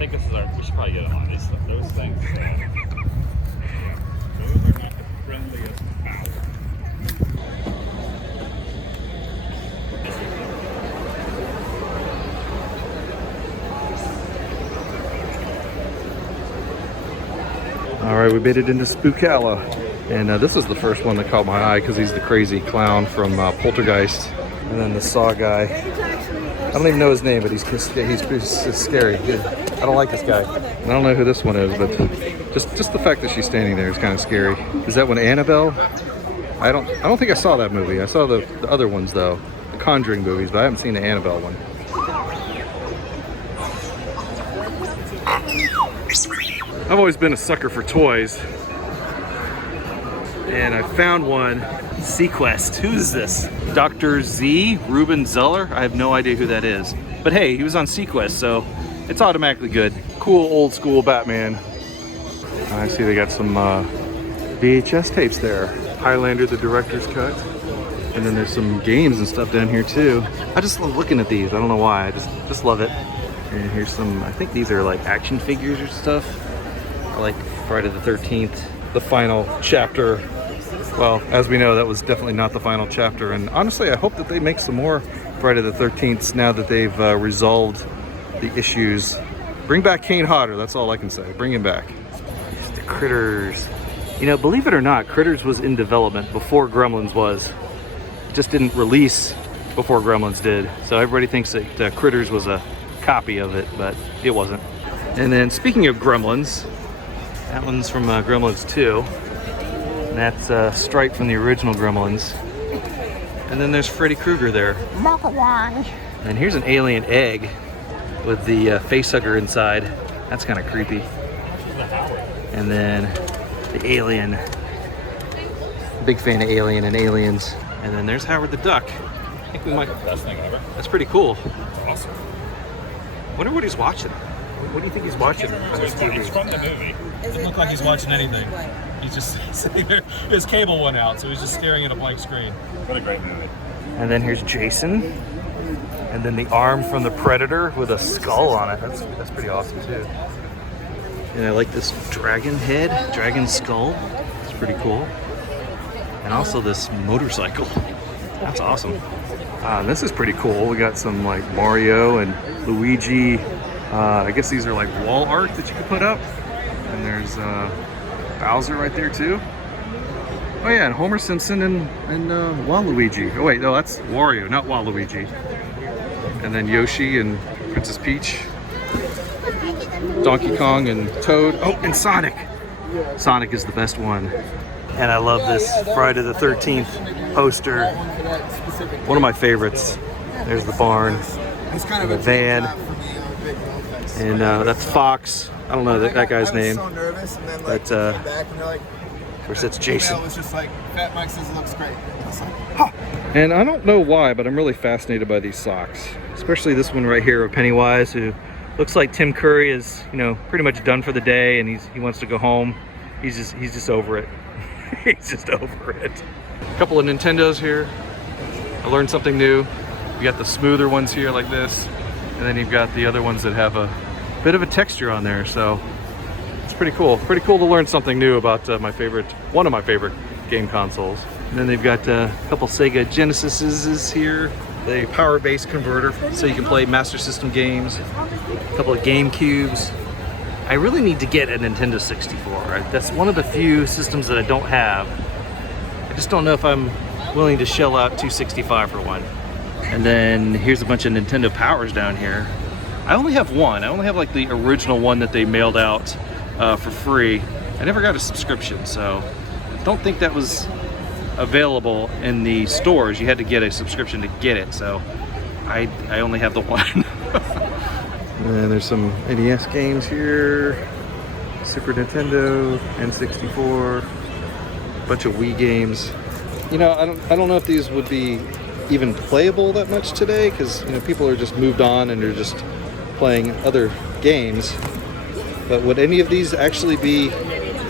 think this is our. We should probably get them on these. Those things. Those are not the friendliest fowl. All right, we made it into Spookala, and this is the first one that caught my eye because he's the crazy clown from Poltergeist, and then the Saw guy. I don't even know his name, but he's scary. I don't like this guy. I don't know who this one is, but just the fact that she's standing there is kind of scary. Is that one Annabelle? I don't think I saw that movie. I saw the other ones though, the Conjuring movies, but I haven't seen the Annabelle one. I've always been a sucker for toys, and I found one. Sequest. Who is this? Dr. Z, Ruben Zeller? I have no idea who that is. But hey, he was on Sequest, so it's automatically good. Cool old school Batman. I see they got some VHS tapes there. Highlander, the director's cut. And then there's some games and stuff down here too. I just love looking at these. I don't know why. I just love it. And here's some, I think these are like action figures or stuff. I like Friday the 13th, the final chapter. Well, as we know, that was definitely not the final chapter. And honestly, I hope that they make some more Friday the 13th now that they've resolved the issues. Bring back Kane Hodder, that's all I can say. Bring him back. The Critters. You know, believe it or not, Critters was in development before Gremlins was. It just didn't release before Gremlins did. So everybody thinks that Critters was a copy of it, but it wasn't. And then speaking of Gremlins, that one's from Gremlins 2. And that's Stripe from the original Gremlins. And then there's Freddy Krueger there. And here's an alien egg with the facehugger inside. That's kind of creepy. And then the alien. Big fan of Alien and Aliens. And then there's Howard the Duck. I think we might. Best thing ever. That's pretty cool. Awesome. Wonder what he's watching. What do you think he's watching on this TV? It's from the movie. Doesn't look like he's watching anything. He's just sitting there. His cable went out, so he's just staring at a blank screen. What a great movie. And then here's Jason. And then the arm from the Predator with a skull on it. That's pretty awesome too. And I like this dragon head, dragon skull. It's pretty cool. And also this motorcycle. That's awesome. And this is pretty cool. We got some like Mario and Luigi. I guess these are like wall art that you can put up. And there's Bowser right there too. Oh yeah, and Homer Simpson and Waluigi. Oh wait, no, that's Wario, not Waluigi. And then Yoshi and Princess Peach. Donkey Kong and Toad. Oh, and Sonic. Sonic is the best one. And I love this Friday the 13th poster. One of my favorites. There's the barn, and the van, and that's Fox. I don't know that guy's name, but of course that's Jason. And I don't know why, but I'm really fascinated by these socks, especially this one right here of Pennywise, who looks like Tim Curry is, you know, pretty much done for the day, and he wants to go home. He's just over it. He's just over it. A couple of Nintendos here. I learned something new. You got the smoother ones here like this, and then you've got the other ones that have a bit of a texture on there, so it's pretty cool. Pretty cool to learn something new about one of my favorite game consoles. And then they've got a couple Sega Genesises here, the power base converter, so you can play Master System games, a couple of GameCubes. I really need to get a Nintendo 64. Right? That's one of the few systems that I don't have. I just don't know if I'm willing to shell out $265 for one. And then here's a bunch of Nintendo Powers down here. I only have one. I only have like the original one that they mailed out for free. I never got a subscription, so I don't think that was available in the stores. You had to get a subscription to get it, so I only have the one. And there's some NES games here, Super Nintendo, N64, a bunch of Wii games. You know, I don't know if these would be even playable that much today, because you know people are just moved on and they're just playing other games. But would any of these actually be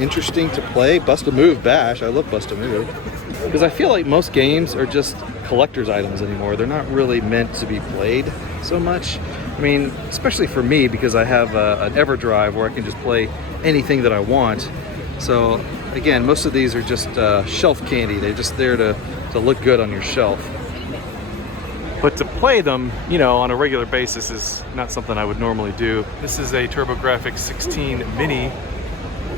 interesting to play? Bust a Move Bash, I love Bust a Move. Because I feel like most games are just collector's items anymore. They're not really meant to be played so much. I mean, especially for me, because I have an EverDrive where I can just play anything that I want. So again, most of these are just shelf candy. They're just there to look good on your shelf. But to play them, you know, on a regular basis is not something I would normally do. This is a TurboGrafx 16 Mini,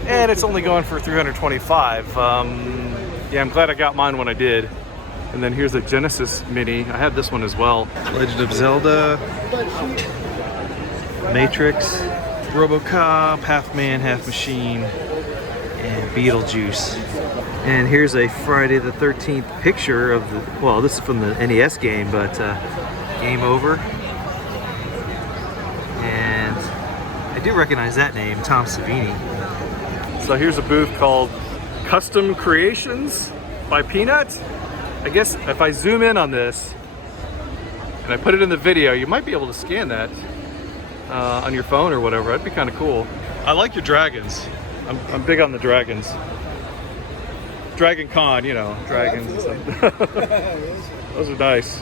and it's only going for $325. Yeah, I'm glad I got mine when I did. And then here's a Genesis Mini. I have this one as well. Legend of Zelda, Matrix, RoboCop, Half Man, Half Machine, and Beetlejuice. And here's a Friday the 13th picture of the, well, this is from the NES game, but Game Over. And I do recognize that name, Tom Savini. So here's a booth called Custom Creations by Peanut. I guess if I zoom in on this and I put it in the video, you might be able to scan that on your phone or whatever. That'd be kind of cool. I like your dragons. I'm big on the dragons. Dragon Con, you know, dragons and stuff. Those are nice.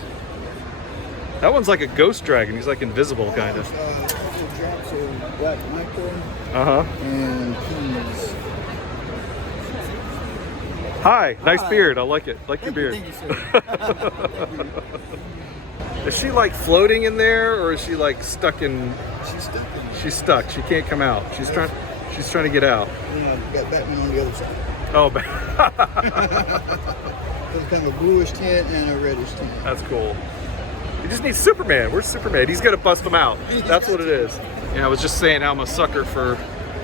That one's like a ghost dragon. He's like invisible, kind of. Uh-huh. And he's... Hi, nice beard. I like it. Like your beard. Thank you, sir. Is she like floating in there, or is she like stuck in? She's stuck in there. She's stuck. She can't come out. She's trying to get out. And I've got Batman on the other side. Oh, There's kind of a bluish tint and a reddish tint. that's cool. You just need Superman. Where's Superman? He's gonna bust them out. That's what it is. Yeah, I was just saying how I'm a sucker for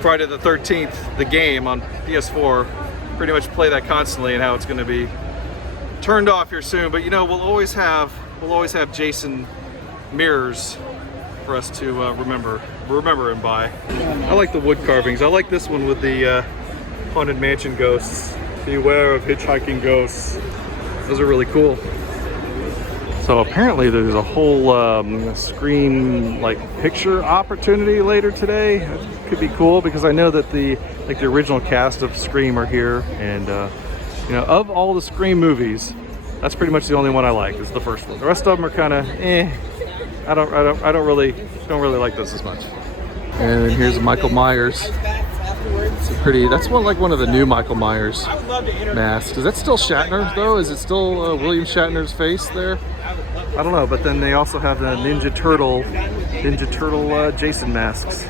Friday the 13th, the game on PS4. Pretty much play that constantly, and how it's going to be turned off here soon. But you know, we'll always have Jason mirrors for us to remember him by. I like the wood carvings. I like this one with the Haunted Mansion ghosts. Beware of hitchhiking ghosts. Those are really cool. So apparently there's a whole screen like picture opportunity later today. That could be cool, because I know that the original cast of Scream are here, and you know, of all the Scream movies, that's pretty much the only one I like. Is the first one. The rest of them are kind of eh. I don't really like this as much. And then here's Michael Myers. It's a pretty. That's one of the new Michael Myers masks. Is that still Shatner though? Is it still William Shatner's face there? I don't know. But then they also have the Ninja Turtle Jason masks.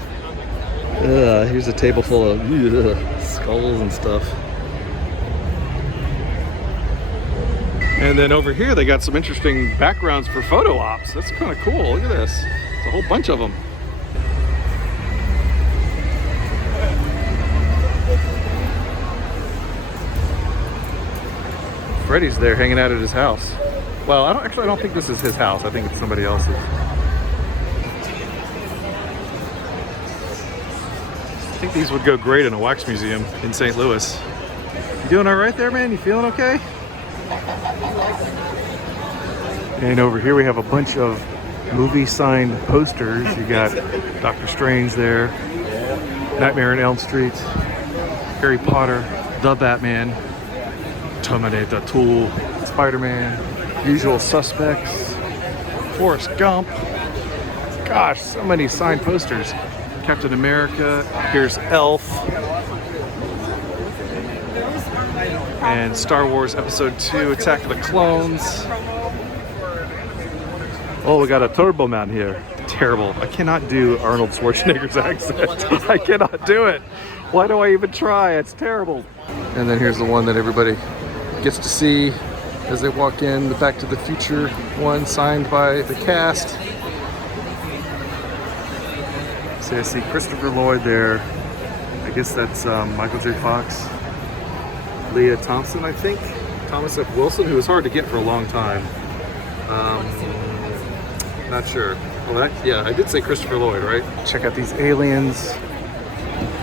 Here's a table full of skulls and stuff. And then over here they got some interesting backgrounds for photo ops. That's kind of cool. Look at this. It's a whole bunch of them. Freddy's there hanging out at his house. Well, I don't think this is his house. I think it's somebody else's. I think these would go great in a wax museum in St. Louis. You doing all right there, man? You feeling okay? And over here we have a bunch of movie signed posters. You got Doctor Strange there, Nightmare on Elm Street, Harry Potter, The Batman, Terminator 2, Spider-Man, Usual Suspects, Forrest Gump. Gosh, so many signed posters. Captain America, here's Elf, and Star Wars Episode 2, Attack of the Clones. Oh, we got a Turbo Man here. Terrible. I cannot do Arnold Schwarzenegger's accent. I cannot do it. Why do I even try? It's terrible. And then here's the one that everybody gets to see as they walk in, the Back to the Future one, signed by the cast. So I see Christopher Lloyd there. I guess that's Michael J. Fox. Leah Thompson, I think. Thomas F. Wilson, who was hard to get for a long time. Not sure. Well, yeah, I did say Christopher Lloyd, right? Check out these aliens.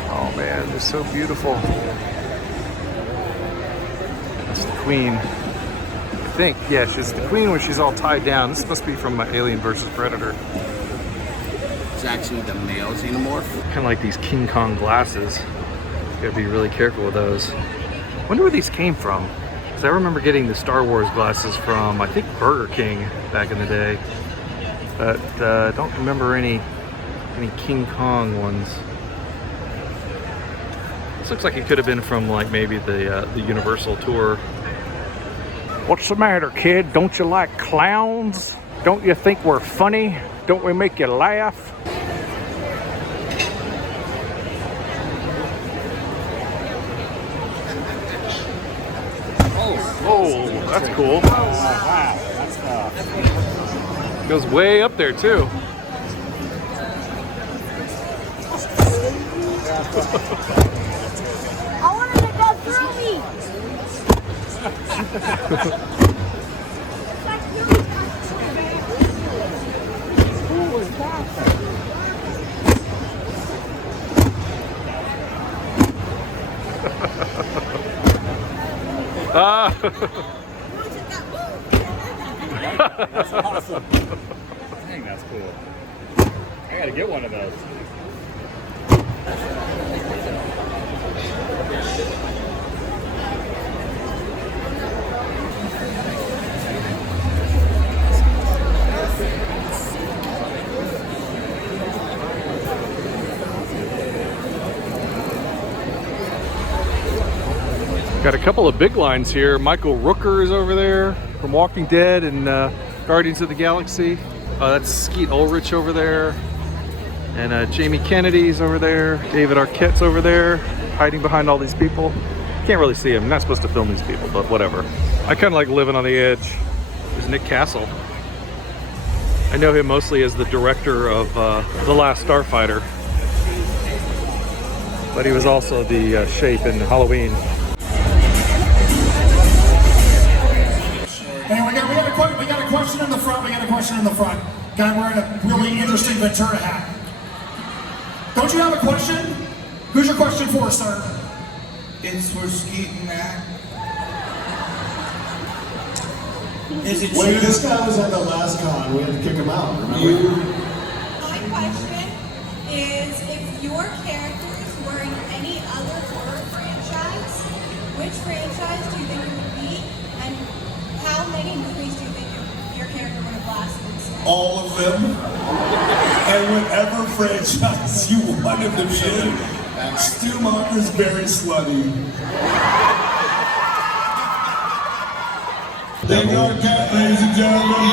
Oh man, they're so beautiful. That's the Queen. I think, yeah, she's the Queen when she's all tied down. This must be from Alien vs. Predator. It's actually the male xenomorph. Kind of like these King Kong glasses. You gotta be really careful with those. Wonder where these came from. Because I remember getting the Star Wars glasses from, I think, Burger King back in the day. But I don't remember any King Kong ones. This looks like it could have been from like maybe the Universal tour. What's the matter, kid? Don't you like clowns? Don't you think we're funny? Don't we make you laugh? Oh, that's cool. Oh, wow. That's Goes way up there too. I want him to go through me. Who was that? That's awesome. Dang, that's cool. I gotta get one of those. Got a couple of big lines here. Michael Rooker is over there from Walking Dead and Guardians of the Galaxy. That's Skeet Ulrich over there. And Jamie Kennedy's over there. David Arquette's over there, hiding behind all these people. Can't really see him. I'm not supposed to film these people, but whatever. I kind of like living on the edge. There's Nick Castle. I know him mostly as the director of The Last Starfighter. But he was also the Shape in Halloween. Hey, we got a question in the front. We got a question in the front. Guy wearing a really interesting Ventura hat. Don't you have a question? Who's your question for, sir? It's for Skeet and Matt. Is it Wait, true? this guy was at the last con. We had to kick him out, remember? My question is, if your characters were in any other horror franchise, which franchise do you think it would be, and how many movies do you think your character would have lasted in? All of them. And whatever franchise you wanted to be in. Stu Macher's very slutty. There you go, cat, ladies and gentlemen.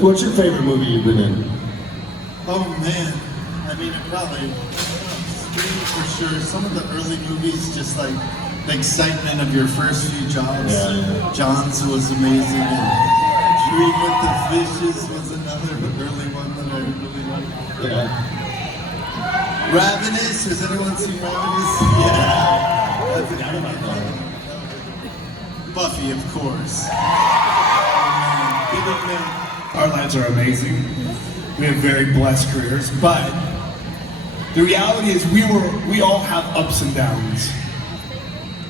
What's your favorite movie you've been in? Oh man, I mean, probably Scream for sure. Some of the early movies, just like the excitement of your first few jobs. Yeah. John's was amazing, and Dream with the Fishes was another early one that I really liked. Yeah. Ravenous, has anyone seen Ravenous? Yeah, that's a good one. Buffy, of course. Our lives are amazing. We have very blessed careers, but the reality is we all have ups and downs.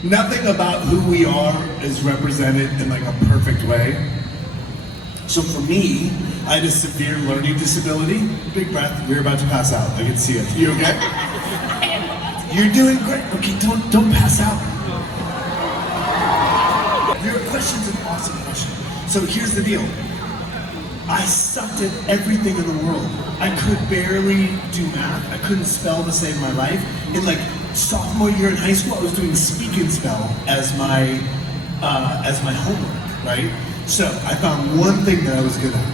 Nothing about who we are is represented in like a perfect way. So for me, I had a severe learning disability. Big breath, we're about to pass out. I can see it. You okay? You're doing great. Okay, don't pass out. Your question's an awesome question. So here's the deal. I sucked at everything in the world. I could barely do math. I couldn't spell to save my life. In like sophomore year in high school, I was doing speak and spell as my homework, right? So I found one thing that I was good at.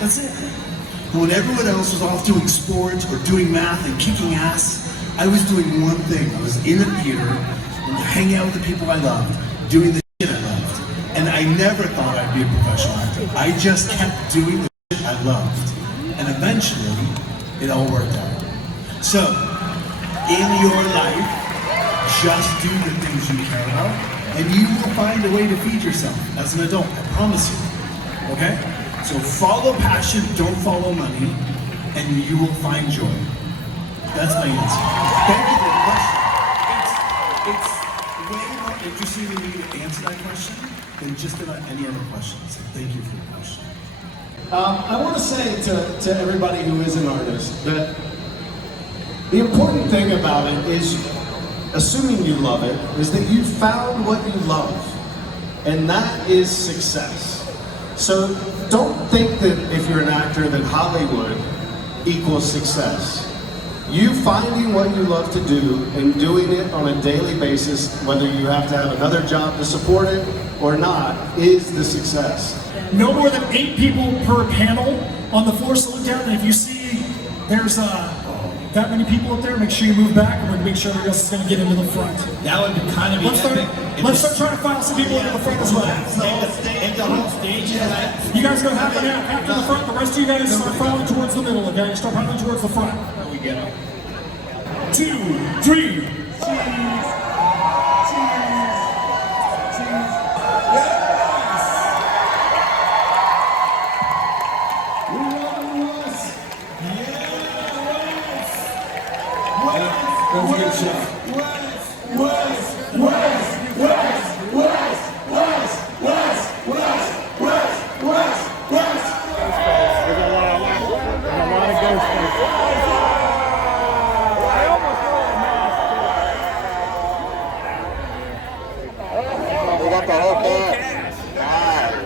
That's it. When everyone else was off doing sports or doing math and kicking ass, I was doing one thing. I was in a theater and hanging out with the people I loved, doing the shit I loved. And I never thought I'd be a professional actor. I just kept doing the shit I loved. And eventually, it all worked out. So, in your life, just do the things you care about, and you will find a way to feed yourself as an adult, I promise you. Okay? So follow passion, don't follow money, and you will find joy. That's my answer. Thank you for the question. It's way more interesting to me to answer that question than just about any other question. So thank you for the question. I want to say to everybody who is an artist that the important thing about it is, assuming you love it, is that you found what you love. And that is success. So don't think that if you're an actor that Hollywood equals success. You finding what you love to do and doing it on a daily basis, whether you have to have another job to support it or not, is the success. No more than 8 people per panel on the floor, so look down, and if you see there's that many people up there, make sure you move back, and we're going to make sure everybody else is going to get into the front. That would kind of be Let's start trying to file some people into the front as well. If the whole stage is like, You guys go half and half to the front, the rest of you guys start filing towards the middle, okay? Start filing towards the front. we get them. 2, 3.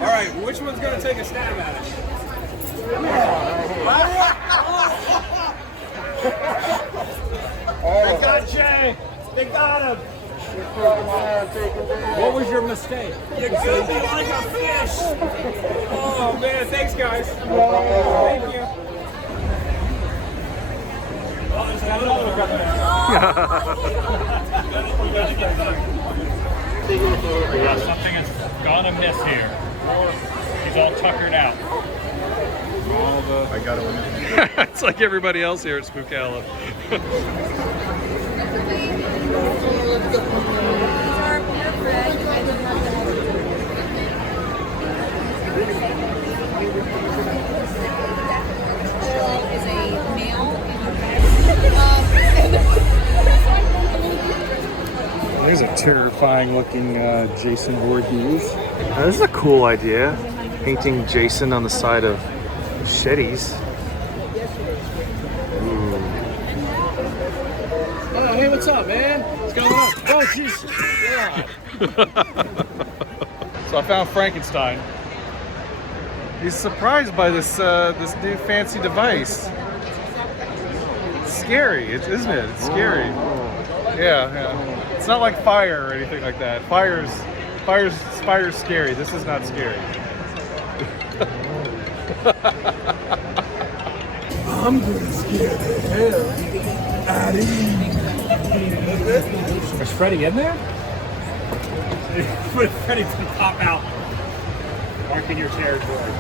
Alright, which one's gonna take a stab at it? They got Jay! They got him! What was your mistake? You killed me like a fish! Oh man, thanks guys! Thank you! Oh, there's another one coming Yeah, something is gonna miss here. He's all tuckered out. I got it. It's like everybody else here at Spookala. There's a terrifying looking Jason Voorhees. Now, this is a cool idea. Painting Jason on the side of machetes. Ooh. Oh, hey, what's up, man? What's going on? Oh, jeez. So I found Frankenstein. He's surprised by this this new fancy device. It's scary, isn't it? It's scary. Yeah. It's not like fire or anything like that. Fire's scary. This is not scary. I'm gonna scare the hell out of you. Is Freddy in there? Freddy's gonna pop out, marking your territory.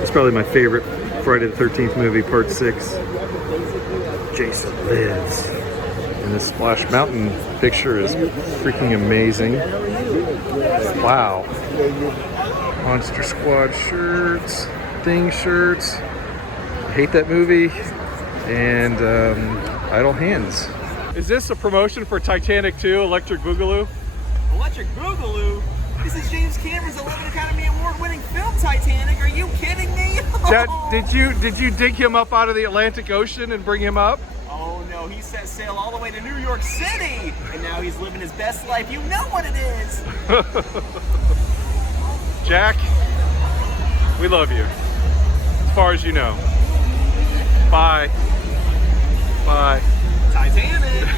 It's probably my favorite Friday the 13th movie, Part 6. Jason Lives. And this Splash Mountain picture is freaking amazing. Wow. Monster Squad shirts, Thing shirts. I hate that movie. And Idle Hands. Is this a promotion for Titanic 2, Electric Boogaloo? Electric Boogaloo? This is James Cameron's 11 Academy Award-winning film, Titanic. Are you kidding me? Jet, did you dig him up out of the Atlantic Ocean and bring him up? Oh no, he set sail all the way to New York City, and now he's living his best life. You know what it is. Jack, we love you. As far as you know. Bye. Bye. Titanic.